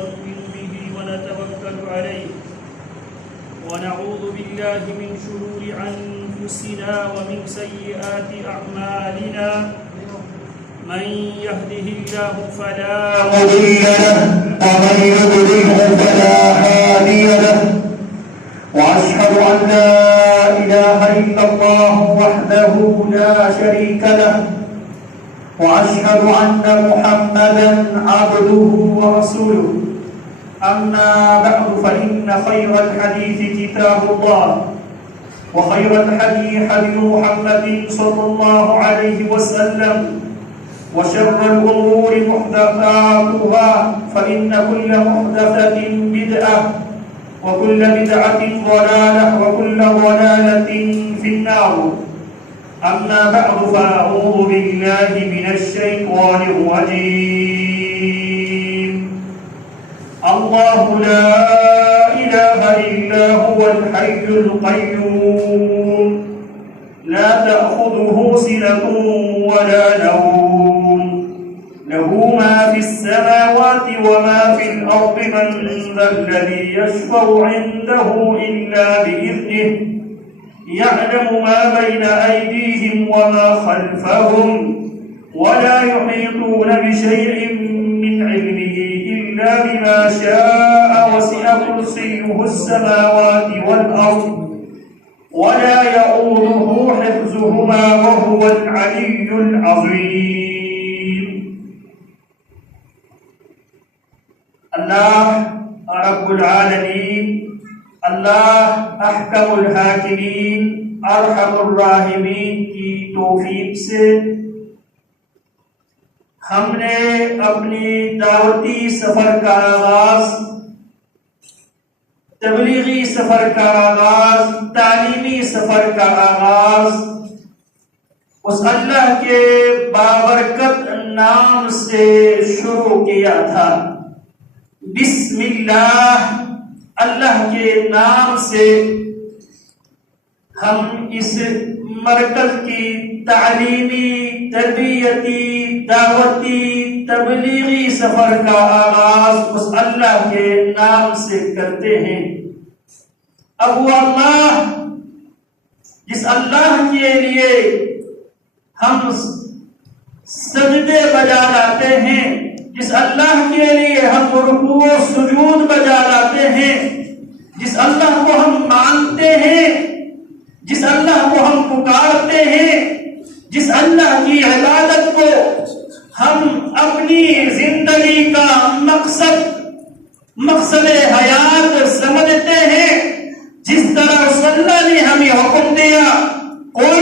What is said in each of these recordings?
ونؤمن به ونتوكل عليه ونعوذ بالله من شرور أنفسنا ومن سيئات أعمالنا من يهده الله فلا مضل له ومن يضلله فلا هادي له وأشهد أن لا إله إلا الله وحده لا شريك له وأشهد أن محمدا عبده ورسوله أما بعد فإن خير الحديث كتاب الله وخير الهدي هدي محمد صلى الله عليه وسلم وشر الأمور محدثاتها فإن كل محدثة بدعة وكل بدعة ضلالة وكل ضلالة في النار أما بعد فأعوذ بالله من الشيطان الرجيم الله لا إله إلا هو الحي القيوم لا تأخذه سنة ولا نوم له ما في السماوات وما في الأرض من ذا الذي يشفع عنده إلا بإذنه يعلم ما بين أيديهم وما خلفهم ولا يحيطون بشيء من علمه إلا بما شاء وسع كرسيه السماوات والأرض ولا يؤوده حفظهما وهو العلي العظيم. اللہ رب العالمین، اللہ احکم الحاکمین ارحم الراحمین کی توفیق سے ہم نے اپنی دعوتی سفر کا آغاز، تبلیغی سفر کا آغاز، تعلیمی سفر کا آغاز اس اللہ کے بابرکت نام سے شروع کیا تھا. بسم اللہ، اللہ کے نام سے ہم اس مرکز کی تعلیمی، تربیتی، دعوتی، تبلیغی سفر کا آغاز اس اللہ کے نام سے کرتے ہیں. اب وہ اللہ جس اللہ کے لیے ہم سجدے بجا لاتے ہیں، جس اللہ کے لیے ہم رکوع و سجود بجا لاتے ہیں، جس اللہ کو ہم مانتے ہیں، جس اللہ کو ہم پکارتے ہیں، جس اللہ کی عبادت کو ہم اپنی زندگی کا مقصد حیات سمجھتے ہیں، جس طرح رسول اللہ نے ہمیں حکم دیا، قل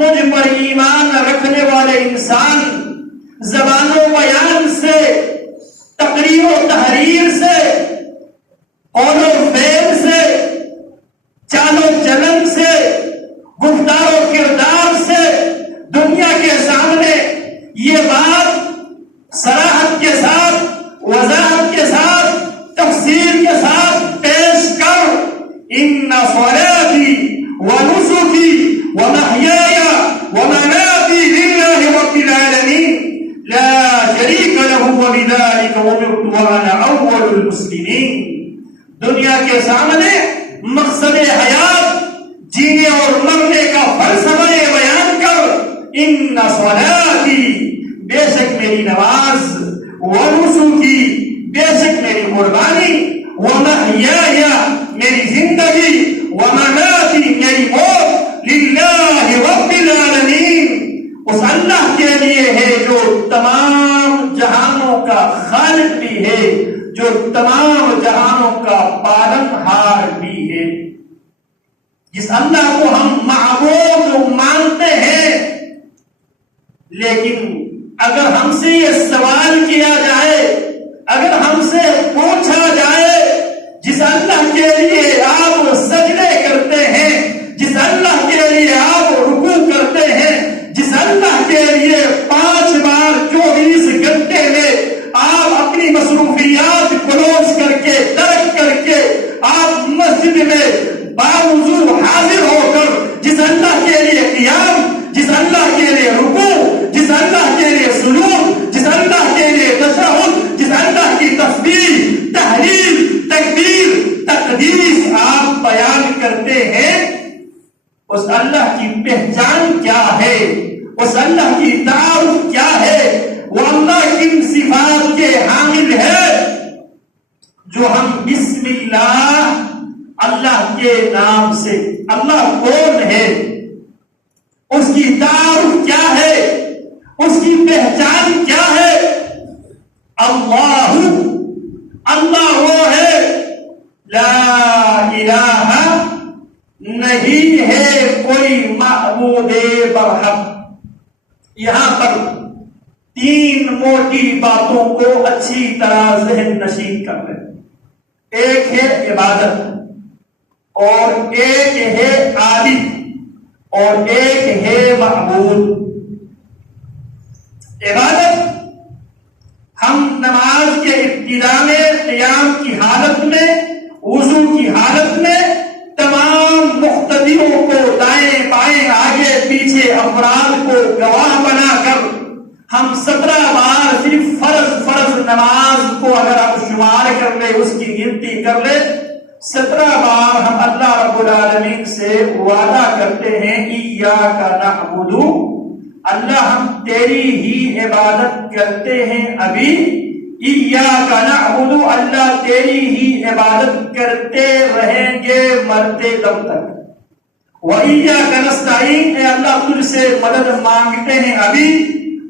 مجھ پر ایمان رکھنے والے انسان زبان و بیان سے، تقریر و تحریر سے، قول و فعل سے، چال و چلن سے، گفتار و کردار سے دنیا کے سامنے یہ بات صراحت کے ساتھ، وضاحت کے ساتھ، تفصیل کے ساتھ پیش کر، ان صلاتی ونسکی ومحیای ومماتی للہ رب العالمین لا شریک لہ وبذلک امرت وانا اول المسلمین. دنیا کے سامنے مقصد حیات، جینے اور مرنے کا فلسفہ بیان کر. ان صلاتی، بے شک میری نماز، ونسکی، بے شک میری قربانی، ومحیای، میری زندگی، ومماتی، میری موت، للہ رب العالمین، اس اللہ کے لیے ہے جو تمام جہانوں کا خالق بھی ہے، جو تمام جہانوں کا پالنہار بھی ہے. جس اللہ کو ہم معبود مانتے ہیں، لیکن اگر ہم سے یہ سوال کیا جائے، اگر ہم سے پوچھا جائے، جس اللہ کے لیے آپ سجدے کرتے ہیں، جس اللہ کے لیے آپ رکوع کرتے ہیں، جس اللہ کے لیے 5 بار 24 گھنٹے میں آپ اپنی مصروفیات کلوز کر کے، ترک کر کے آپ مسجد میں باوضو حاضر ہو کر جس اللہ کے لیے قیام، جس اللہ کے لیے رکوع، جس اللہ کے لیے سجود، جس اللہ کے لیے تشہد اللہ کی پہچان کیا ہے، اس اللہ کی تعارف کیا ہے، وہ اللہ کن صفات کے حامل ہے جو ہم بسم اللہ، اللہ کے نام سے، اللہ کون ہے، اس کی تعارف کیا ہے، اس کی پہچان کیا ہے؟ اللہ، اللہ وہ ہے لا الہ، نہیں ہے کوئی معبود برحق۔ یہاں پر تین موٹی باتوں کو اچھی طرح ذہن نشین کر لیں۔ ایک ہے عبادت، اور ایک ہے عابد، اور ایک ہے معبود۔ عبادت ہم نماز کے ابتدا میں، قیام کی حالت میں، وضو کی حالت میں تمام مقتدیوں کو دائیں بائیں آگے پیچھے افراد کو گواہ بنا کر ہم 17 بار صرف فرض نماز کو اگر ہم شمار کر لیں، اس کی گنتی کر لیں، 17 بار ہم اللہ رب العالمین سے وعدہ کرتے ہیں ایاک نعبد، اللہ ہم تیری ہی عبادت کرتے ہیں ابھی، ایاک نعبد، اللہ تیری ہی عبادت کرتے رہیں گے مرتے دم تک، وَإِيَّاكَ نَسْتَعِينُ، اے اللہ تجھ سے مدد مانگتے ہیں ابھی،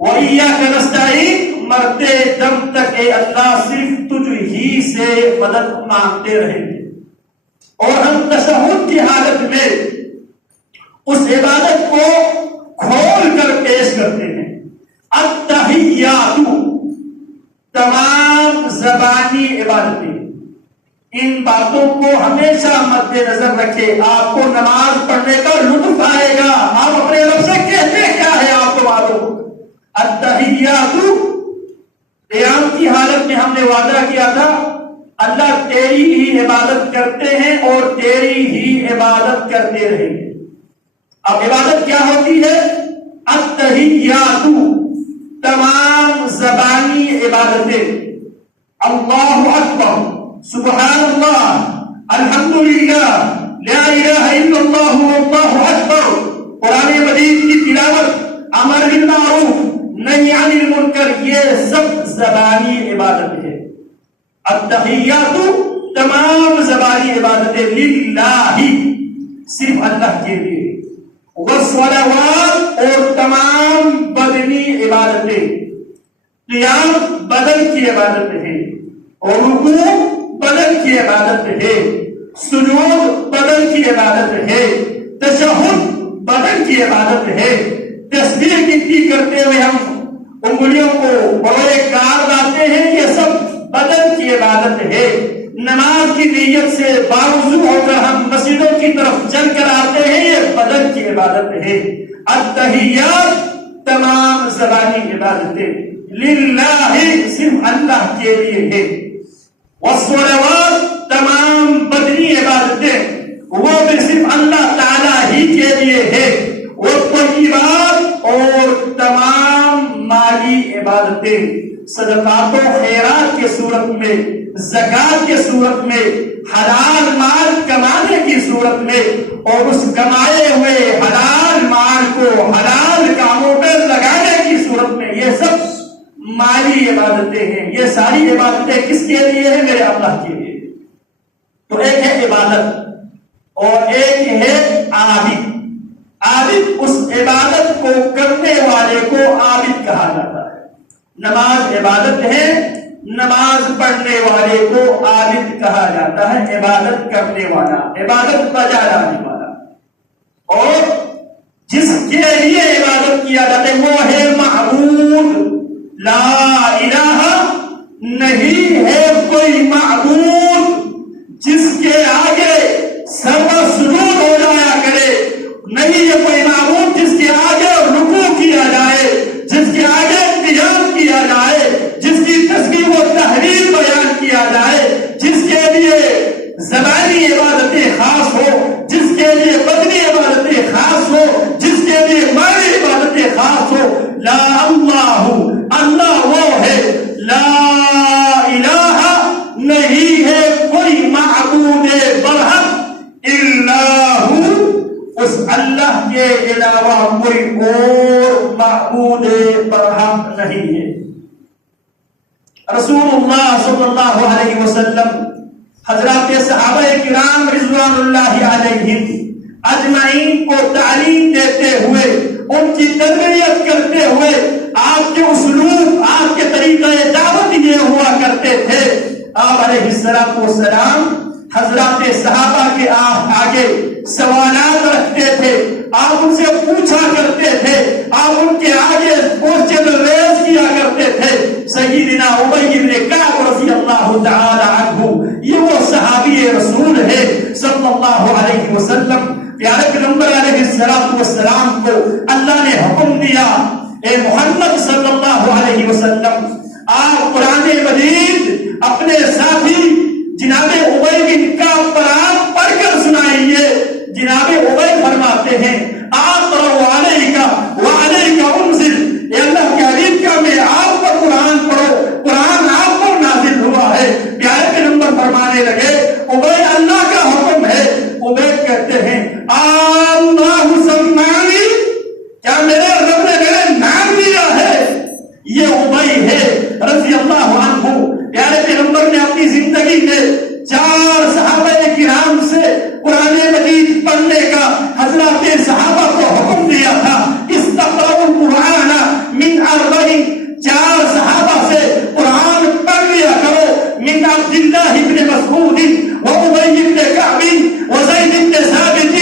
وَإِيَّاكَ نَسْتَعِينُ، مرتے دم تک اے اللہ صرف تجھ ہی سے مدد مانگتے رہیں گے۔ اور ہم تشہد کی حالت میں اس عبادت کو کھول کر پیش کرتے ہیں، التحیات، تمام زبانی عبادتیں۔ ان باتوں کو ہمیشہ مد نظر رکھے، آپ کو نماز پڑھنے کا لطف آئے گا، آپ اپنے رب سے کہتے کیا ہے آپ کو معلوم۔ التحیات، قیام کی حالت میں ہم نے وعدہ کیا تھا اللہ تیری ہی عبادت کرتے ہیں اور تیری ہی عبادت کرتے رہیں گے۔ اب عبادت کیا ہوتی ہے؟ التحیات، تمام زبانی عبادتیں، اللہ اکبر، سبحان اللہ، الحمدللہ، لا الہ الا اللہ واللہ اکبر، قرآن مجید کی تلاوت، امر بالمعروف نہی عن المنکر، یہ سب زبانی عبادت ہے۔ التحیات، تمام زبانی عبادتیں، للہ، صرف اللہ کے لیے، والصلوات، اور تمام بدنی عبادتیں، قیام بدن کی عبادت ہے، اور رکوع بدن کی عبادت ہے، سجود بدن کی عبادت ہے، تشہد بدن کی عبادت ہے، تسبیح گنتی کرتے ہوئے ہم انگلیوں کو بڑے کار لاتے ہیں، یہ سب بدن کی عبادت ہے۔ نماز کی نیت سے باوضو ہو کر ہم مسجدوں کی طرف چل کر آتے ہیں، یہ بدن کی عبادت ہے۔ التحیات، تمام زبانی عبادتیں، للہ، صرف اللہ کے لیے ہے۔ والصلوات، تمام بدنی عبادتیں، وہ بھی صرف اللہ تعالی ہی کے لیے ہے۔ والطیبات، اور تمام مالی عبادتیں، صدقات و خیرات کے صورت میں، زکات کے صورت میں، حلال مال کمانے کی صورت میں، اور اس کمائے ہوئے حلال مال کو حلال کاموں پہ لگانے کی صورت میں، یہ سب مالی عبادتیں ہیں۔ یہ ساری عبادتیں کس کے لیے ہیں؟ میرے اللہ کے لیے۔ تو ایک ہے عبادت اور ایک ہے عابد۔ عابد، اس عبادت کو کرنے والے کو عابد کہا جاتا ہے۔ نماز عبادت ہے، نماز پڑھنے والے کو عابد کہا جاتا ہے، عبادت کرنے والا، عبادت بجا لانے والا۔ اور جس کے لیے عبادت کیا جاتا ہے وہ ہے معبود، لا الہ، نہیں ہے کوئی معبود جس کے آگے سر سجود ہو جایا کرے، نہیں ہے کوئی معبود جس کے آگے رکوع کیا جائے، جس کے آگے قیام کیا جائے، جس کی تسبیح و تحلیل بیان کیا جائے، جس کے لیے زبانی عبادتیں خاص ہو، جس کے لیے بدنی عبادتیں خاص ہو، جس کے لیے مالی عبادتیں خاص ہو۔ لا اللہ، اللہ وہ ہے، لا الہ، نہیں معبود برحق نہیں ہے۔ رسول اللہ صلی اللہ علیہ وسلم حضرات صحابہ کرام رضوان اللہ علیہم اجمعین کو تعلیم دیتے ہوئے، ان کی تربیت کرتے ہوئے، آپ کے اسلوب، آپ کے طریقہ دعوت یہ ہوا کرتے تھے۔ آپ علیہ السلام حضرات صحابہ کے آگے سوالات رکھتے تھے، آپ ان سے پوچھا کرتے تھے، آپ ان کے آگے کوسچن ریز کیا کرتے تھے۔ سیدنا ابی بن کعب رضی اللہ تعالی عنہ، یہ وہ صحابی رسول ہے صلی اللہ علیہ وسلم، پیارے پیغمبر علیہ السلام کو اللہ نے حکم دیا، اے محمد صلی اللہ علیہ وسلم آپ قرآن مجید اپنے ساتھی جناب ابی بن کعب پر آپ پڑھ کر سنائیے۔ جناب ابی فرماتے ہیں اقرأ علیک وعلیک انزل، اے اللہ کے حبیب کیا میں آپ پر قرآن پڑھو، قرآن آپ پر نازل ہوا ہے۔ پیارے پیغمبر فرمانے لگے ابی اللہ کا حکم ہے۔ ابی کہتے ہیں اللہ سمعني، کیا میرے رب نے میرے نام لیا ہے؟ یہ ابی ہے رضی اللہ عنہ۔ پیارے پیغمبر نے اپنی زندگی میں 4 صحابہ کرام سے قرآن مجید پڑھنے کا حضرات صحابہ کو حکم دیا تھا۔ استقرأوا القرآن من 4 صحابہ سے قرآن پڑھ لیا کرو، من عبداللہ بن مسعود وابی بن کعب وزید بن ثابت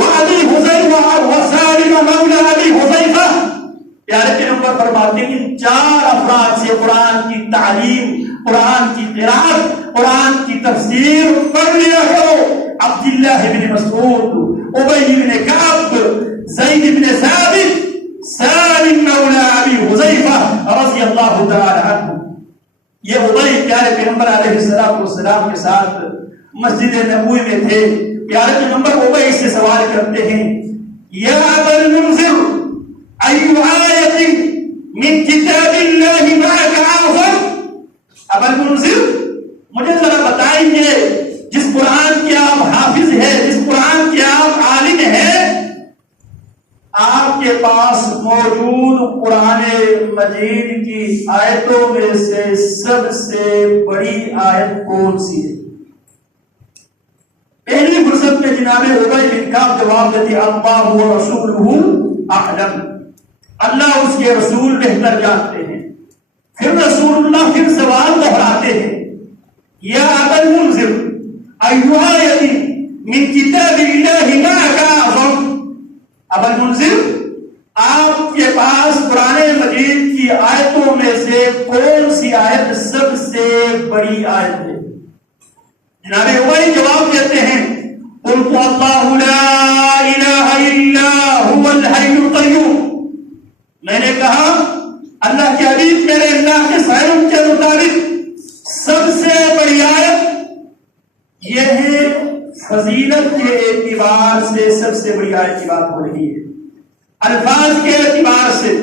وابی حذیفہ وسالم مولى ابی حذیفہ۔ پیارے پیغمبر فرماتے ہیں ان 4 افراد سے قرآن کی تعلیم، قرآن کی قرات، قرآن کی تفسیر پڑھ لیا کرو۔ عبداللہ بن مسعود، ابی بن کعب، زید بن ثابت، سالم مولى ابی حذیفہ رضی اللہ تعالی عنہ۔ یہ ابی پیارے پیغمبر علیہ السلام کے ساتھ مسجد نبوی میں تھے۔ پیارے پیغمبر ابی سے سوال کرتے ہیں یا ابا المنذر ای آیت من کتاب اللہ معک اعظم۔ ابا المنذر مجھے ذرا بتائیے، جس قرآن کے آپ حافظ ہیں، جس قرآن کے آپ عالم ہیں، آپ کے پاس موجود قرآن مجید کی آیتوں میں سے سب سے بڑی آیت کون سی ہے؟ پہلی فرصت میں جناب ابی بن کعب جواب دیتے اللہ ورسولہ اعلم، اللہ اس کے رسول بہتر جانتے ہیں۔ پھر رسول اللہ پھر سوال دہراتے ہیں یا ابا المنذر ای آیت من کتاب اللہ معک اعظم۔ ابا المنذر آپ کے پاس قرآن مجید کی آیتوں میں سے کون سی آیت سب سے بڑی آیت ہے؟ جناب ابی جواب دیتے ہیں قلت اللہ لا الہ الا هو الحی القیوم، میں نے کہا اللہ کے حبیب میرے اللہ کے سائروں کے مطابق سب سے بڑی آیت یہ ہے، فضیلت کے اعتبار سے سب سے بڑی آیت کی بات ہو رہی ہے، الفاظ کے اعتبار سے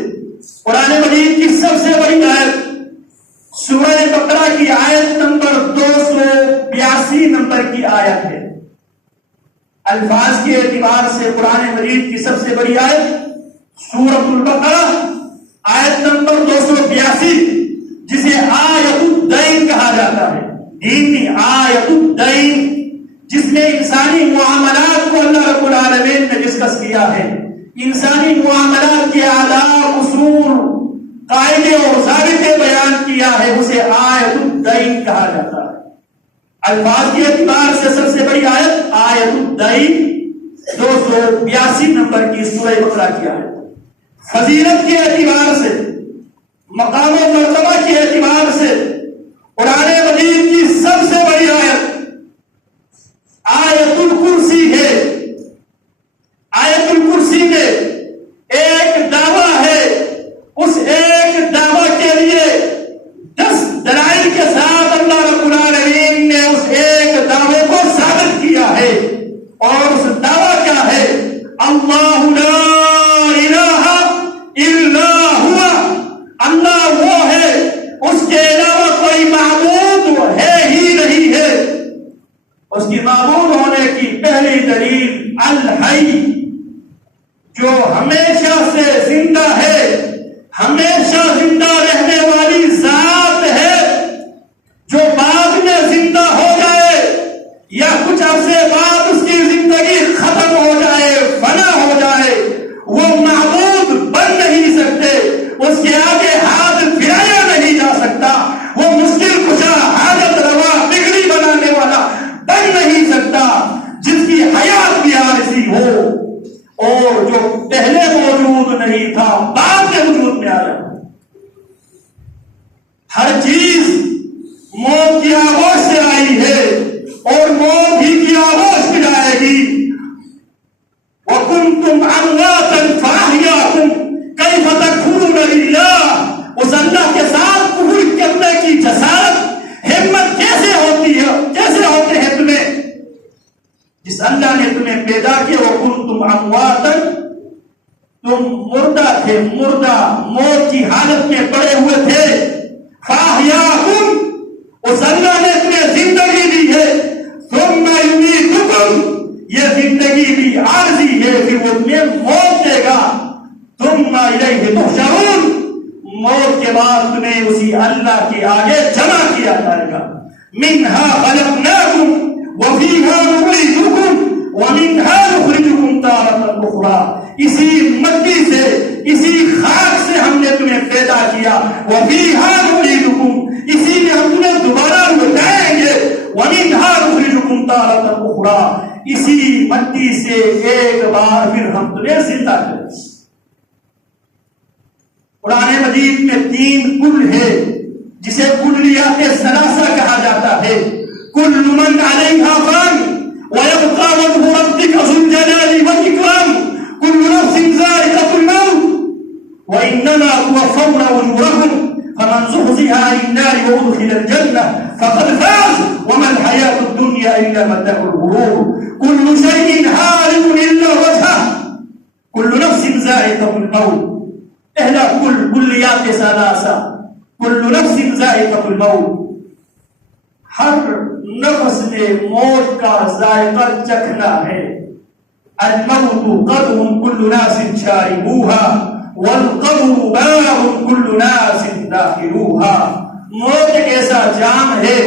قرآن مجید کی سب سے بڑی آیت سورہ بقرہ کی آیت نمبر 282 نمبر کی آیت ہے۔ الفاظ کے اعتبار سے قرآن مجید کی سب سے بڑی آیت سورۃ البقرہ آیت نمبر 282، جسے آیت الدین کہا جاتا ہے، دینی آیت الدین، جس میں انسانی معاملات کو اللہ رب العالمین نے ڈسکس کیا ہے، انسانی معاملات کے آداب، اصول، قاعدے اور ضابطے بیان کیا ہے، اسے آیت الدین کہا جاتا ہے۔ الفاظ کے اعتبار سے سب سے بڑی آیت آیت الدین 282 نمبر کی سورہ بقرہ کی آیت۔ فضیلت کے اعتبار سے، مقام و مرتبہ کے اعتبار سے قرآن مجید کی سب سے بڑی آیت آیت الکرسی ہے۔ آیت الکرسی میں ایک دعویٰ ہے، اس ایک دعویٰ کے لیے 10 دلائل کے ساتھ اللہ رب العالمین نے اس ایک دعوے کو ثابت کیا ہے، اور اس دعویٰ کیا ہے؟ اللہ لا الہ الا ہوا، اللہ وہ ہے، اس کے علاوہ کوئی معبود ہے ہی نہیں ہے۔ اس کی معبود ہونے کی پہلی دلیل الحی، جو ہمیشہ سے زندہ ہے، ہمیشہ زندہ رہنے والی ذات ہے، جو بعد میں زندہ ہو جائے یا کچھ عرصے بعد اس کی زندگی ختم ہو جائے، فنا ہو جائے، وہ معبود بن نہیں سکتے، اس کے آگے ہاتھ پھیرایا نہیں جا سکتا، وہ مشکل کشا، حاجت روا، بگڑی بنانے والا بن نہیں سکتا، جس کی حیات بھی عارضی ہو اور جو پہلے موجود نہیں تھا بعد میں وجود میں آیا۔ ہر چیز موت کی آغوش سے آئی ہے اور موت ہی کی آغوش میں جائے گی۔ وَكُنْتُمْ أَمْوَاتًا فَأَحْيَاكُمْ كَيْفَ تَكْفُرُونَ بِاللَّهِ۔ اس اللہ کے ساتھ کفر کرنے کی جسارت، ہمت کیسے ہوتی ہے، کیسے ہوتے ہیں تمہیں، جس اللہ نے تمہیں پیدا کیا۔ وَكُنْتُمْ أَمْوَاتًا، تم مردہ تھے، مردہ موت کی حالت میں پڑے ہوئے تھے۔ فَأَحْيَاكُمْ، اس اللہ نے تمہیں زندگی دی ہے۔ ثُمَّ يُمِيتُكُمْ، یہ زندگی بھی عارضی ہے، پھر وہ تمہیں موت دے گا۔ ثُمَّ إِلَيْهِ تُحْشَرُونَ، موت کے بعد تمہیں اسی اللہ کے آگے جمع کیا جائے گا۔ مِنْهَا خَلَقْنَاكُمْ وَفِيهَا نُعِيدُكُمْ وَمِنْهَا نُخْرِجُكُمْ تَارَةً أُخْرَىٰ، اسی مٹی سے، اسی خاک سے ہم نے تمہیں پیدا کیا۔ وَفِيهَا نُعِيدُكُمْ، اسی میں ہم تمہیں دوبارہ لوٹائیں گے۔ وَمِنْهَا نُخْرِجُكُمْ تَارَةً أُخْرَىٰ، اسی مٹی سے ایک بار پھر ہم تمہیں زندہ کریں گے۔ قرآن مجید میں 3 کل ہے، جسے کلیات ثلاثہ کہا جاتا ہے۔ کل من علیہا فان ویبقى وجہ ربک ذو الجلال والإکرام، کل نفس ذائقۃ الموت وإنما توفون أجورکم فمن زحزح عن النار وأدخل الجنة فقد فاز وما الحياة الدنيا إلا متاع الغرور۔ كل شيء هالك إلا وجهه، كل نفس ذائقة الموت، پہلا کلیات ثلاثہ، کل نفس ذائقۃ الموت، ہر نفس نے موت کا ذائقہ چکھنا ہے۔ الموت قدر كل ناس شاربوها والقبر باب كل ناس داخلوها، موت ایک ایسا جام ہے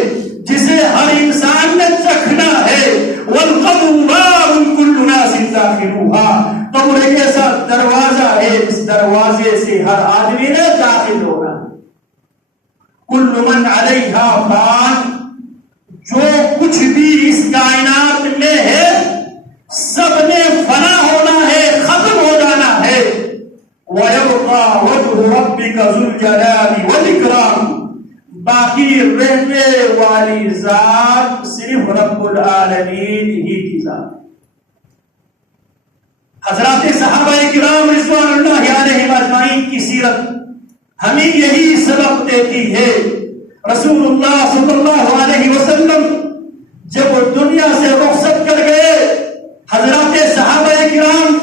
جسے ہر انسان نے چکھنا ہے۔ والقبر باب كل ناس داخلوها، قبر ایک ایسا دروازہ ہے اس دروازے سے ہر آدمی نے داخل ہونا۔ کل من علیہا فان، جو کچھ بھی اس کائنات میں ہے سب نے فنا ہونا ہے، ختم ہو جانا ہے۔ وَيَبْقَى وَجْهُ رَبِّكَ ذُو الْجَلَالِ وَالْإِكْرَامِ، باقی رہنے والی ذات صرف رب العالمین ہی کی ذات۔ حضرات صحابہ کرام رضوان اللہ علیہم اجمعین کی سیرت ہمیں یہی سبق دیتی ہے۔ رسول اللہ صلی اللہ علیہ وسلم جب دنیا سے رخصت کر گئے، حضرات صحابہ کرام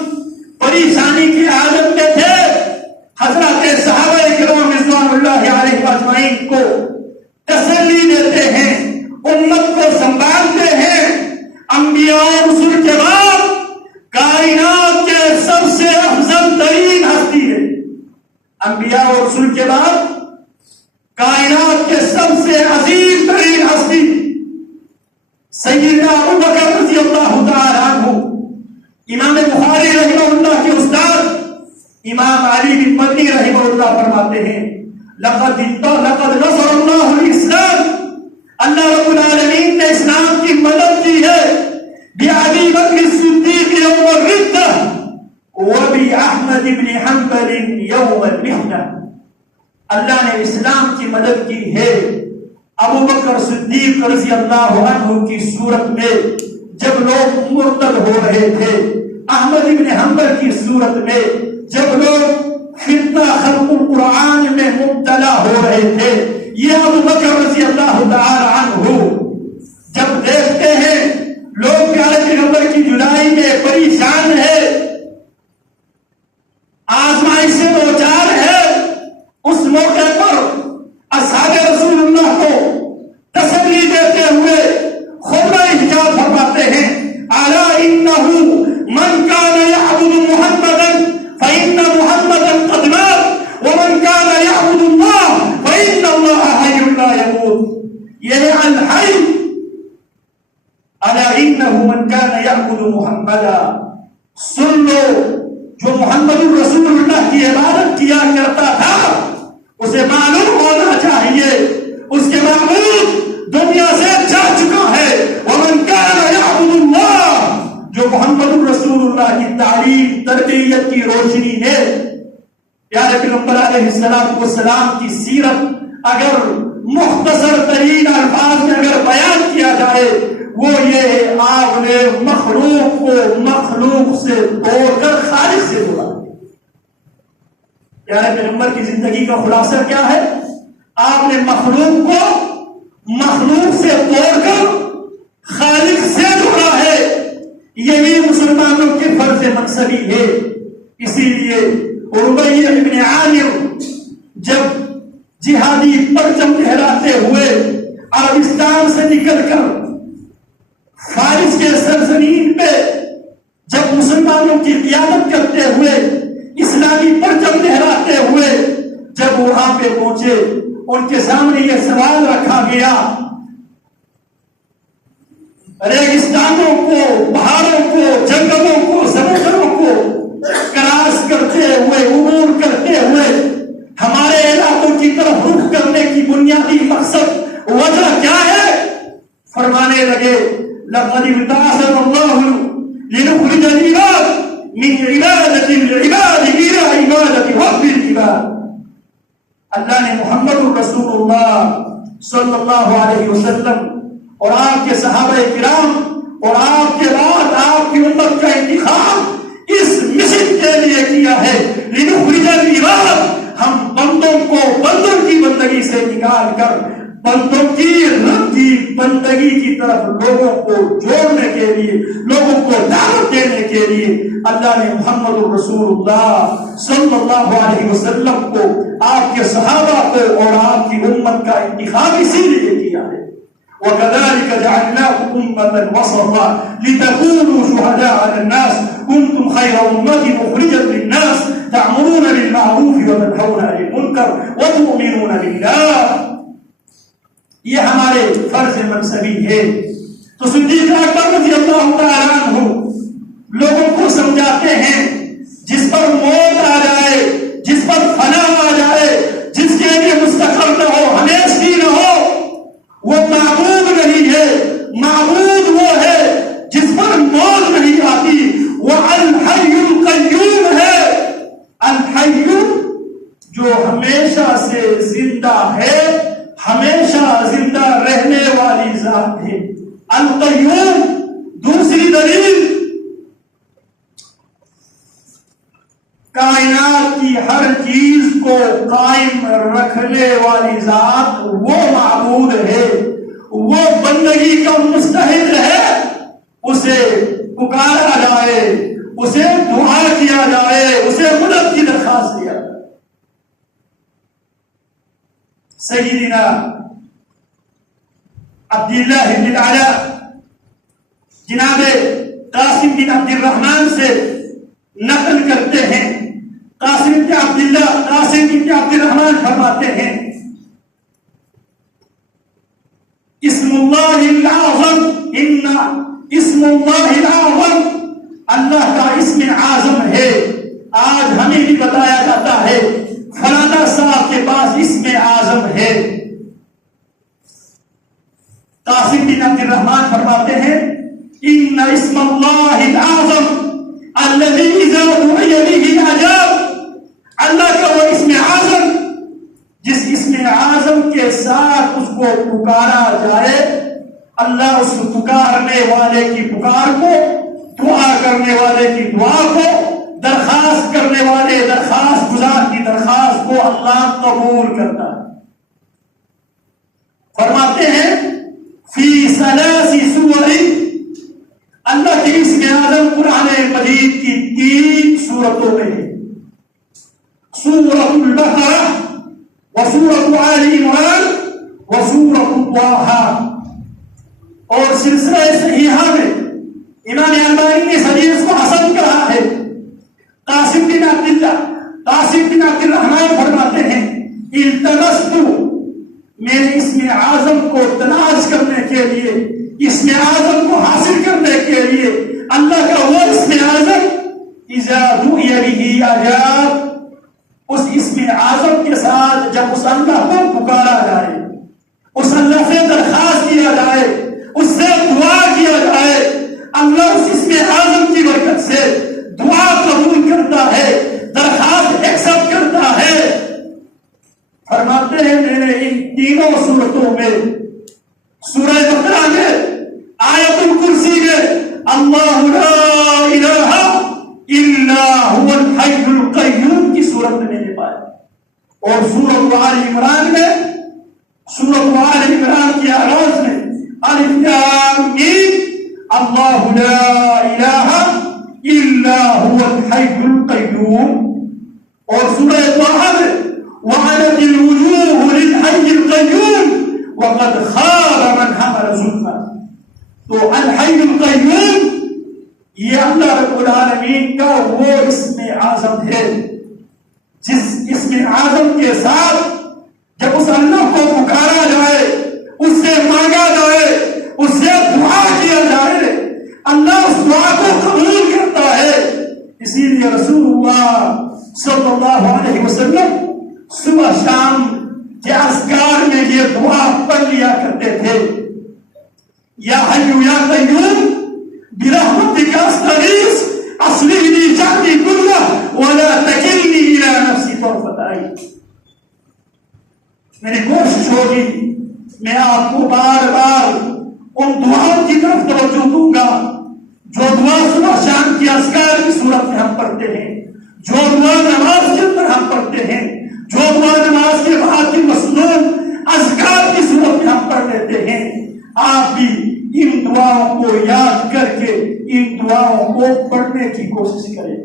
پریشانی کی حالت میں تھے۔ حضرات صحابہ کرام رضوان اللہ علیہ اجمعین کو تسلی دیتے ہیں، امت کو سنبھالتے ہیں۔ انبیاء اور رسول کے بعد کائنات کے سب سے افضل ترین ہستی ہے۔ انبیاء اور رسول کے بعد کائنات کے سب سے عظیم ترین ہستی سیدنا ابوبکر رضی اللہ تعالی عنہ، امام بخاری رحمہ اللہ کے استاد امام علی بن مدنی رحمہ اللہ فرماتے ہیں، لقد نصر اللہ الاسلام، اللہ رب العالمین نے اسلام کی مدد کی ہے بأبی بکر الصدیق یوم الردہ وبأحمد بن حنبل یوم المحنہ، اللہ نے اسلام کی مدد کی ہے ابو بکر صدیق رضی اللہ عنہ کی صورت میں جب لوگ مرتد ہو رہے تھے، احمد بن حنبل کی صورت میں جب لوگ فتنہ خلق القرآن میں مبتلا ہو رہے تھے، یہ ابو بکر رضی اللہ تعالی عنہ جب دیکھتے ہیں لوگ پیارے پیغمبر کی جدائی میں پریشان ہے، آزمائش سے دوچار ہے، اس موقع پر اصحاب رسول اللہ کو تسلی دیتے ہوئے خود احجاز فرماتے ہیں، الا انه من كان يعبد محمدا فان محمدا قد مات ومن یہ ہے الحی، الا انہ من کان یعبد محمدا، سن لو جو محمد رسول اللہ کی عبادت کیا کرتا تھا اسے معلوم ہونا چاہیے اس کے معبود دنیا سے جا چکا ہے، ومن کان یعبد اللہ، جو محمد رسول اللہ کی تعلیم تربیت کی روشنی ہے۔ پیارے پیغمبر علیہ السلام کی سیرت اگر مختصر ترین الفاظ میں اگر بیان کیا جائے وہ یہ ہے، آپ نے مخلوق کو مخلوق سے توڑ کر خالق سے جوڑا۔ پیارے پیغمبر کی زندگی کا خلاصہ کیا ہے؟ آپ نے مخلوق کو مخلوق سے توڑ کر خالق سے جوڑا ہے۔ یہی مسلمانوں کے فرض منصبی ہے۔ اسی لیے ربیع ابن عامر جب جہادی پرچم لہراتے ہوئے عربستان سے نکل کر فارس کے سرزمین پہ جب مسلمانوں کی قیادت کرتے ہوئے اسلامی پرچم لہراتے ہوئے جب وہاں پہ پہنچے، ان کے سامنے یہ سوال رکھا گیا، ریگستانوں کو، پہاڑوں کو، جنگلوں کو، سمندروں کو کراس کرتے ہوئے، عبور کرتے ہوئے ہمارے علاقوں کی طرف رخ کرنے کی بنیادی مقصد وجہ کیا ہے؟ فرمانے لگے لقد ابتعثنا اللہ لنخرج العباد من عبادة العباد إلى عبادة رب العباد۔ اللہ نے محمد رسول اللہ صلی اللہ علیہ وسلم اور آپ کے صحابہ کرام اور آپ کے بعد آپ کی امت کا انتخاب اس مشن کے لیے کیا ہے، لنخرج العباد، ہم بندوں کو بندوں کی بندگی سے نکال کر بندوں کی رب کی بندگی کی طرف لوگوں کو جوڑنے کے لیے، لوگوں کو دعوت دینے کے لیے اللہ نے محمد رسول اللہ صلی اللہ علیہ وسلم کو، آپ کے صحابہ کو اور آپ کی امت کا انتخاب اسی لیے کیا ہے۔ وَكَذَلِكَ جَعَلْنَاكُمْ أُمَّةً وَسَطًا لِتَكُونُوا شُهَدَاءَ عَلَى النَّاسِ كُنتُمْ خَيْرَ أُمَّةٍ أُخْرِجَتْ لِلنَّاسِ تَأْمُرُونَ بِالْمَعْرُوفِ وَتَنْهَوْنَ عَنِ الْمُنكَرِ وَتُؤْمِنُونَ بِاللَّهِ۔ یہ ہمارے فرض منصبی ہے۔ تو صدیق اکبر رضی اللہ تعالیٰ عنہ لوگوں کو سمجھاتے ہیں جس پر موت آ جائے، جس پر فنا آ جائے، جس کے لیے مستقر نہ ہو، ہمیشہ نہ ہو، وہ معبود نہیں ہے۔ معبود وہ ہے جس پر موت نہیں آتی، وہ الحی القیوم ہے۔ الحی جو ہمیشہ سے زندہ ہے، ہمیشہ زندہ رہنے والی ذات ہے۔ القیوم دوسری دلیل، کائنات کی ہر چیز کو قائم رکھنے والی ذات وہ معبود ہے، وہ بندگی کا مستحق ہے، اسے پکارا جائے، اسے دعا کیا جائے، اسے مدد کی درخواست دیا جائے۔ سیدنا عبداللہ بن علا جناب قاسم بن عبد الرحمن سے نقل کرتے ہیں، قاسم بن عبد الرحمن فرماتے ہیں، اسم اللہ العظم، اسم اللہ العظم، اللہ کا اسم اعظم ہے۔ آج ہمیں بھی بتایا جاتا ہے فلانا صاحب کے پاس اسم اعظم ہے۔ قاسم بن عبد الرحمن فرماتے ہیں، ان اسم اللہ العظم الذي اذا دعي به اجاب، اللہ کا وہ اسم اعظم جس اسم اعظم کے ساتھ اس کو پکارا جائے، اللہ اس پکارنے والے کی پکار کو، دعا کرنے والے کی دعا کو، درخواست کرنے والے درخواست گزار کی درخواست کو اللہ قبول کرتا ہے۔ فرماتے ہیں فی ثلاث سور، اللہ کے اسم اعظم قرآن مجید کی 3 سورتوں میں ہے، سورۃ البقرہ وسورۃ آل عمران وسورۃ طٰہٰ۔ اور سلسلہ صحیحہ میں امام البانی نے اس حدیث کو حسن کہا ہے۔ قاسم بن عبد الرحمن فرماتے ہیں، التمست، میں نے اسم اعظم کو کو تلاش کرنے کے لیے، اسم اعظم کو حاصل کرنے کے لیے اللہ کا وہ اسم اعظم اذا دعی به اجاب، اس اسم اعظم کے ساتھ جب اس اللہ کو پکارا جائے، اس اللہ سے درخواست کیا جائے، اس سے دعا کیا جائے، اللہ اس اسم اعظم کی برکت سے دعا قبول کرتا ہے، درخواست ایکسپٹ کرتا ہے۔ فرماتے ہیں میں نے ان تینوں صورتوں میں، سورہ بقرہ میں، آیت الکرسی میں اللہ لا الہ الا هو الحی القیوم کی صورت میں نے پایا، اور سورۃ آل عمران میں، سورۃ آل عمران کی آغاز میں الف لام میم اللہ لا الہ الا هو الحی القیوم، اور سورہ طٰہٰ میں وعنت الوجوہ للحی القیوم وقد خاب من حمل ظلما۔ تو الحی القیوم یہ اللہ رب العالمین کا وہ اسم اعظم ہے جس اسم اعظم کے ساتھ جب اس اللہ کو پکارا جائے، اس سے مانگا جائے، اس سے دعا کیا جائے، اللہ اس دعا کو قبول کرتا ہے۔ اسی لیے رسول اللہ صلی اللہ علیہ وسلم صبح شام کے اذکار میں یہ دعا پڑھ لیا کرتے تھے، یا حی یا قیوم برحمتک استغیث اصلح لی شأنی کلہ ولا تکلنی الی نفسی طرفۃ عین۔ میری کوشش ہوگی میں آپ کو بار بار ان دعاؤں کی طرف توجہ دوں گا جو دعا صبح شام کی اذکار کی صورت میں ہم پڑھتے ہیں، جو دعا نماز کے اندر ہم پڑھتے ہیں، جو دعا نماز کے بعد کی مسنون اذکار کی صورت میں ہم پڑھ لیتے ہیں۔ آپ بھی ان دعاؤں کو یاد کر کے ان دعاؤں کو پڑھنے کی کوشش کریں۔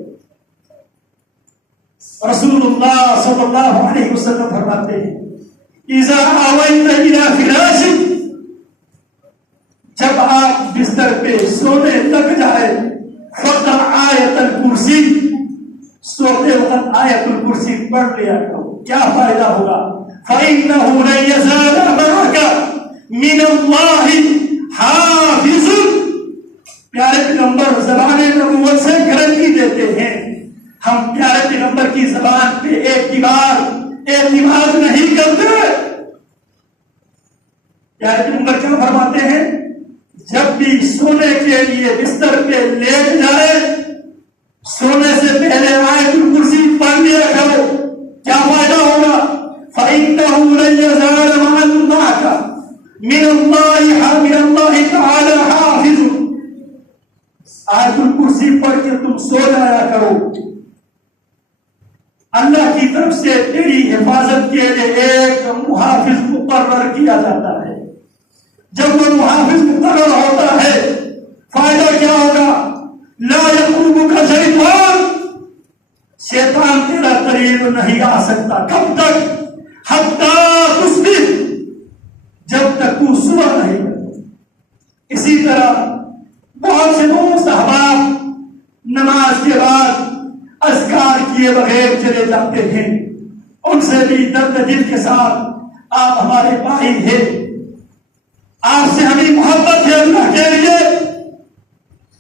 رسول اللہ صلی اللہ علیہ وسلم فرماتے ہیں اذا آویت الی فراشک، جب آپ بستر پہ سونے لگ جائے، فقرأ آیت الکرسی، سوتے وقت آیت الکرسی پڑھ لیا کرو۔ کیا فائدہ ہوگا؟ فإنه لن يزال معك من اللہ حافظ۔ پیارے پیغمبر زبان نبوت سے گارنٹی دیتے ہیں، ہم پیارے پیغمبر کی زبان پہ اعتماد نہیں کرتے۔ پیارے پیغمبر کیا فرماتے ہیں؟ جب بھی سونے کے لیے بستر پہ لیٹ جائے، سونے سے پہلے آیت الکرسی پڑھ لیا کرو۔ کیا فائدہ ہوگا؟ فإنه لن يزال معك من اللہ تعالی حافظ۔ آیت الکرسی پڑھ کے تم سو جایا کرو، اللہ کی طرف سے تیری حفاظت کے لیے ایک محافظ مقرر کیا جاتا ہے۔ جب وہ محافظ مقرر ہوتا ہے فائدہ کیا ہوگا؟ لا یقربک شیطان، شیطان تیرا قریب نہیں آ سکتا۔ کب تک؟ حتی تصبح، جب تک تو صبح نہیں کرتا۔ اسی طرح بہت سے دوست احباب نماز کے بعد اذکار کیے بغیر چلے جاتے ہیں، ان سے بھی درد دل کے ساتھ آپ ہمارے بھائی ہیں، آپ سے ہمیں محبت ہے اللہ کے لیے،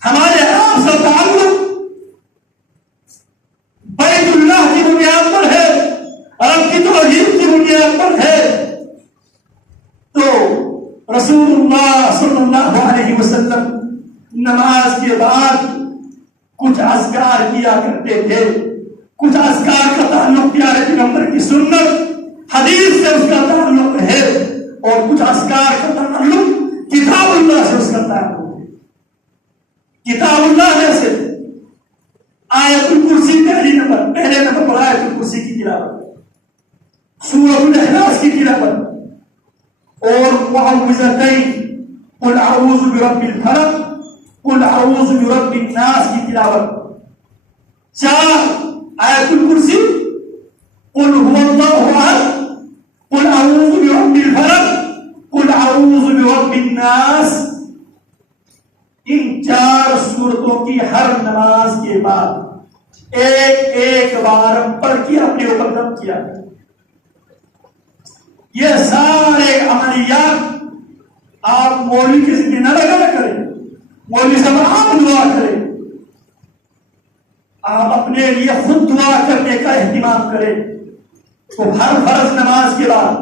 ہمارے آپ سے تعلق بیت اللہ کی بنیاد پر ہے، رب کی توحید کی بنیاد پر ہے۔ تو رسول اللہ صلی اللہ علیہ وسلم نماز کے بعد کچھ اذکار کیا کرتے تھے، کچھ اذکار کا تعلق پیارے پیغمبر کی سنت حدیث سے اس کا تعلق ہے، اور کچھ اذکار کا تعلق کتاب اللہ سے اس کا تعلق ہے۔ کتاب اللہ جیسے آیت الکرسی پہلے نمبر پر آیت الکرسی کی تلاوت، سورۃ الاخلاص کی تلاوت، اور معوذتین قل اعوذ برب الفلق قل اعوذ برب الناس کی تلاوت، 4 آیت الکرسی، قل هو اللہ احد، قل اعوذ برب الفلق قل اعوذ برب الناس۔ ان 4 سورتوں کی ہر نماز کے بعد ایک بار پڑھ کے اپنے اوپر دم کیا۔ یہ سارے عملیات آپ مولوی کے ذمہ نہ لگا کریں، مولوی صاحب آپ دعا کریں، آپ اپنے لیے خود دعا کرنے کا اہتمام کریں۔ تو ہر فرض نماز کے بعد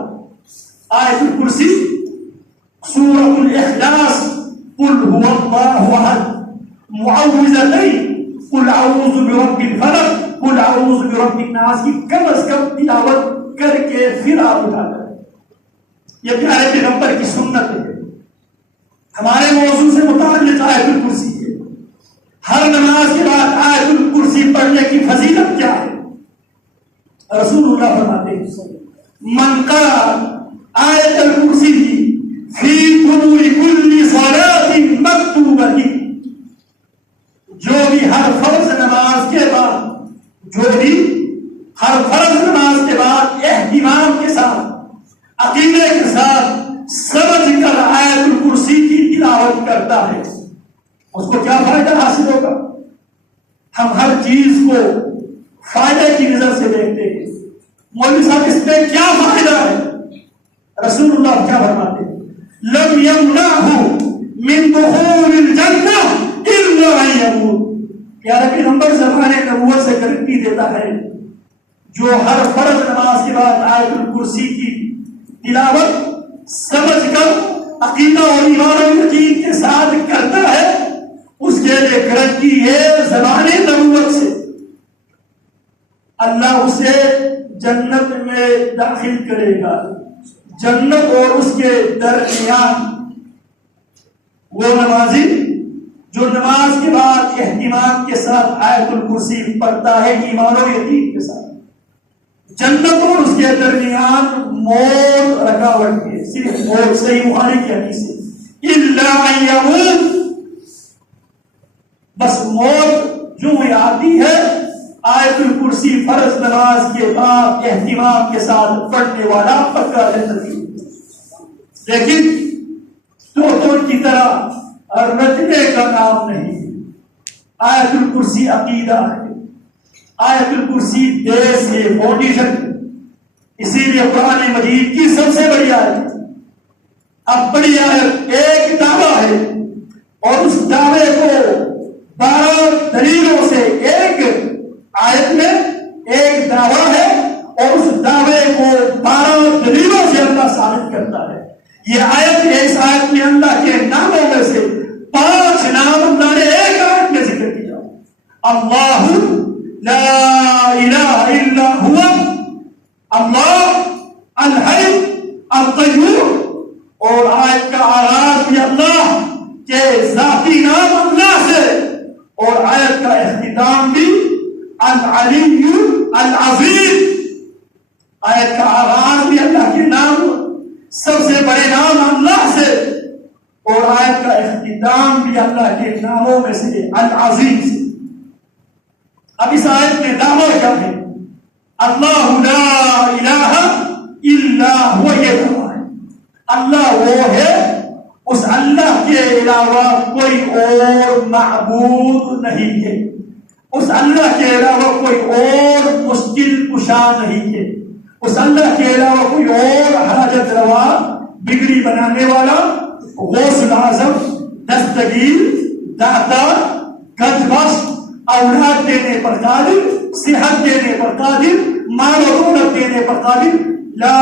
آیت الکرسی، سورۃ الاخلاص، قل هو اللہ احد، معوذتین، قل اعوذ برب الفلق، قل اعوذ برب الناس کی کم از کم تلاوت کر کے پھر آپ اٹھا کریں۔ یہ پیارے پیغمبر کی سنت ہے، ہمارے موضوع سے متعلق آیت الکرسی ہے۔ ہر نماز کے بعد آیت الکرسی پڑھنے کی فضیلت کیا ہے؟ رسول اللہ فرماتے ہیں من قرأ آیت الکرسی فی دبر کل صلاۃ مکتوبۃ، جو بھی ہر فرض نماز کے بعد اہتمام کے ساتھ، عقیدے کے ساتھ سمجھ کر آیت الکرسی کی تلاوت کرتا ہے، اس کو کیا فائدہ حاصل ہوگا؟ ہم ہر چیز کو فائدے کی نظر سے دیکھتے ہیں، مولوی صاحب اس میں کیا فائدہ ہے؟ رسول اللہ کیا فرماتے ہیں؟ لم یمنعہ من دخول الجنہ الا ان یموت۔ پیارے پیغمبر زمانے نبوت سے گارنٹی دیتا ہے، جو ہر فرض نماز کے بعد آیت الکرسی کی تلاوت سمجھ کر عقیدہ اور ایمان و یقین کے ساتھ کرتا ہے، اس کے لیے گارنٹی ہے زمانے نبوت سے اللہ اسے جنت میں داخل کرے گا۔ جنت اور اس کے درمیان وہ نمازی جو نماز کے بعد اہتمام کے ساتھ آیت الکرسی پڑھتا ہے ایمان و یقین کے ساتھ، جنت اور اس کے درمیان موت رکاوٹ ہے، صرف موت۔ صحیح بخاری کی حدیث ہے الا ان یموت، بس موت جو ہی آتی ہے آیت الکرسی فرض نماز کے بعد اہتمام کے ساتھ پڑھنے والا پکا جنتی۔ لیکن طوطوں کی طرح رٹنے کا نام نہیں، آیت الکرسی عقیدہ ہے، آیت الکرسی بیس ہے، فاؤنڈیشن۔ اسی لیے قرآن مجید کی سب سے بڑی آیت، اب بڑی آیت ایک دعویٰ ہے، اور اس دعوے کو 12 دلیلوں سے، ایک آیت میں ایک دعویٰ ہے اور اس دعوے کو 12 دلیلوں سے اللہ ثابت کرتا ہے۔ یہ آیت، اس آیت میں اللہ کے ناموں میں سے 5 نام اللہ نے ایک آیت میں ذکر کیا، اللہ لا الہ الا ہوا، اللہ الحی القیوم، اور آیت کا آغاز بھی اللہ کے ذاتی نام اللہ سے، اور آیت کا اختتام بھی العلی العظیم۔ آیت کا آغاز بھی اللہ کے نام، سب سے بڑے نام اللہ سے، اور آیت کا اختتام بھی اللہ کے ناموں میں سے العظیم سے۔ اب اس آیت میں دعویٰ کیا ہے؟ اللہ لا الہ الا ہوا، یہ دعویٰ ہے اللہ وہ ہے، اس اللہ کے علاوہ کوئی اور معبود نہیں ہے، اس اللہ کے علاوہ کوئی اور مشکل کشا نہیں ہے، اس اللہ کے علاوہ کوئی اور حاجت روا، بگڑی بنانے والا، غوث الاعظم، دستگیر، داتا، گنج بخش، اولاد دینے پر قادر، صحت دینے پر قادر، مال و دولت دینے پر قادر، لا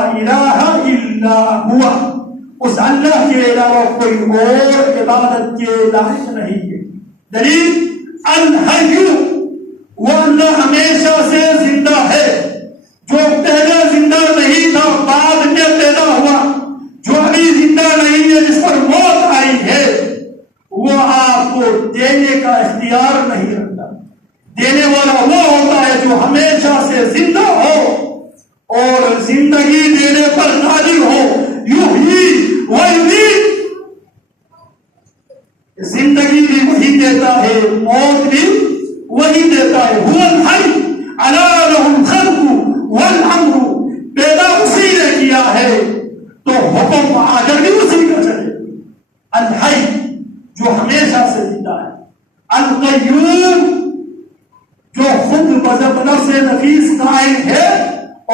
الہ الا ہوا، اس اللہ کے علاوہ کوئی اور عبادت کے لائق نہیں ہے۔ دلیل الحی، وہ اللہ ہمیشہ سے زندہ ہے، جو پہلے زندہ نہیں تھا بعد میں پیدا ہوا، جو ابھی زندہ نہیں ہے جس پر موت آئی ہے، وہ آپ کو دینے کا اختیار نہیں رکھتا۔ دینے والا وہ ہوتا ہے جو ہمیشہ سے زندہ ہو اور زندگی دینے پر قادر ہو، یحیی و یمیت، زندگی بھی وہی دیتا ہے، موت بھی وہی دیتا ہے۔ هو الحی الا له الخلق والامر، پیدا اسی نے کیا ہے تو حکم آگے بھی اسی کا چلے۔ الحی جو ہمیشہ سے زندہ ہے، القیوم جو خود بذات نفس نفیس قائم ہے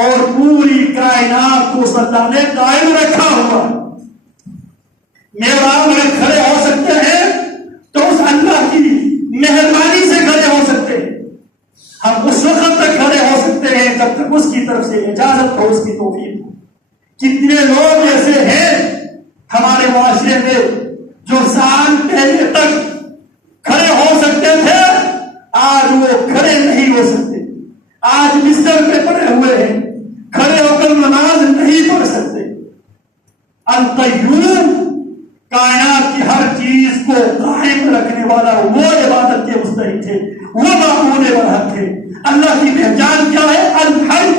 اور پوری کائنات کو اللہ نے قائم رکھا ہوا ہے۔ میں اور آپ اگر کھڑے ہو سکتے ہیں تو اس اللہ کی مہربانی سے کھڑے ہو سکتے ہیں. ہم اس وقت تک کھڑے ہو سکتے ہیں جب تک اس کی طرف سے اجازت ہو، اس کی توفیق ہو. کتنے لوگ ایسے ہیں ہمارے معاشرے میں جو سال پہلے تک کھڑے ہو سکتے تھے، آج وہ کھڑے نہیں ہو سکتے. آج بستر پہ پڑے ہوئے ہیں، کھڑے ہو کر نماز نہیں پڑھ سکتے. القیوم، کائنات کی ہر چیز کو قائم رکھنے والا، وہ عبادت کے مستحق ہے، وہ معبود برحق ہے. اللہ کی پہچان کیا ہے؟ الحی،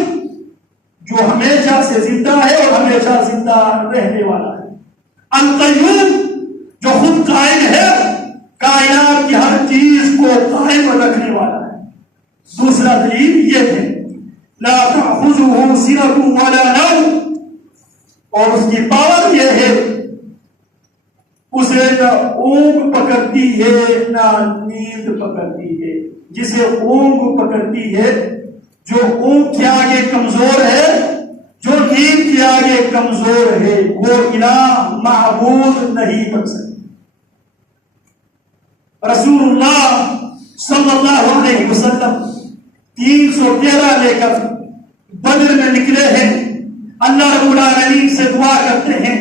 جو ہمیشہ سے زندہ ہے اور ہمیشہ زندہ رہنے والا ہے. القیوم، جو خود قائم ہے، کائنات کی ہر چیز کو قائم رکھنے والا ہے. دوسرا دلیل یہ ہے لا تأخذه سنة ولا نوم، اور اس کی پاور یہ ہے اسے نہ اونگ پکڑتی ہے نہ نیند پکڑتی ہے. جسے اونگ پکڑتی ہے، جو اونگ کے آگے کمزور ہے، جو نیند کے آگے کمزور ہے، وہ الہ معبود نہیں بن سکتی. رسول اللہ صلی اللہ علیہ وسلم 313 لے کر بدر میں نکلے ہیں. اللہ رب العالمین سے دعا کرتے ہیں.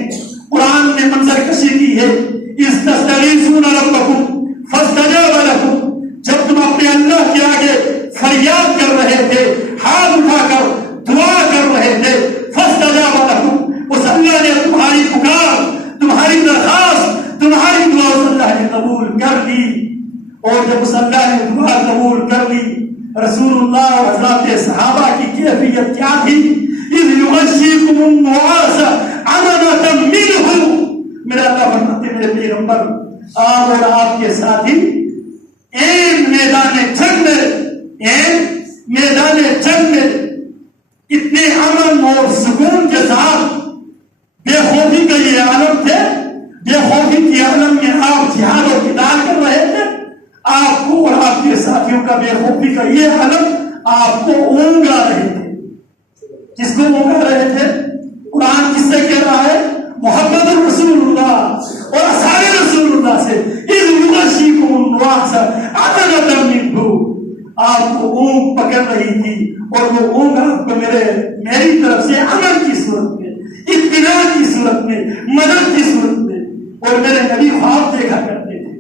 قرآن نے منظر کشی کی ہے، اذ تستغیثون ربکم فاستجاب لکم. جب تم اپنے اللہ کے آگے فریاد کر رہے تھے، ہاتھ اٹھا کر دعا کر رہے تھے، فاستجاب لکم، اس اللہ نے تمہاری پکار، تمہاری درخواست، تمہاری دعا اس اللہ نے قبول کر لی. اور جب اس اللہ نے دعا قبول کر لی، رسول اللہ اور حضرات صحابہ کی کیفیت کیا تھی؟ اذ یغشیکم النعاس امنۃ منہ. میرا اللہ فرماتے میرے پیغمبر، آپ اور آپ کے ساتھی ایک میدان جنگ میں اتنے امن اور سکون کے ساتھ، بے خوفی کا یہ عالم تھے، بے خوفی کے عالم میں آپ جہاد و قتال کر رہے تھے. آپ کو اور آپ کے ساتھیوں کا بے خوفی کا یہ عالم آپ کو اونگا رہے تھے. کس کو اونگا رہے تھے؟ قرآن کس سے کہہ رہا ہے؟ محمد رسول اللہ اور اصحاب رسول اللہ سے. اذ یغشیکم النعاس امنۃ منہ، آپ کو اونگ پکڑ رہی تھی، اور وہ اونگ آپ کو میری طرف سے امن کی صورت میں، اطمینان کی صورت میں، مدد کی صورت میں. اور میرے نبی خواب دیکھا کرتے تھے.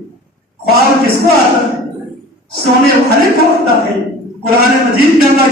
خواب کس کو آتا ہے؟ سونے والے کو آتا ہے. قرآن مجید میں اللہ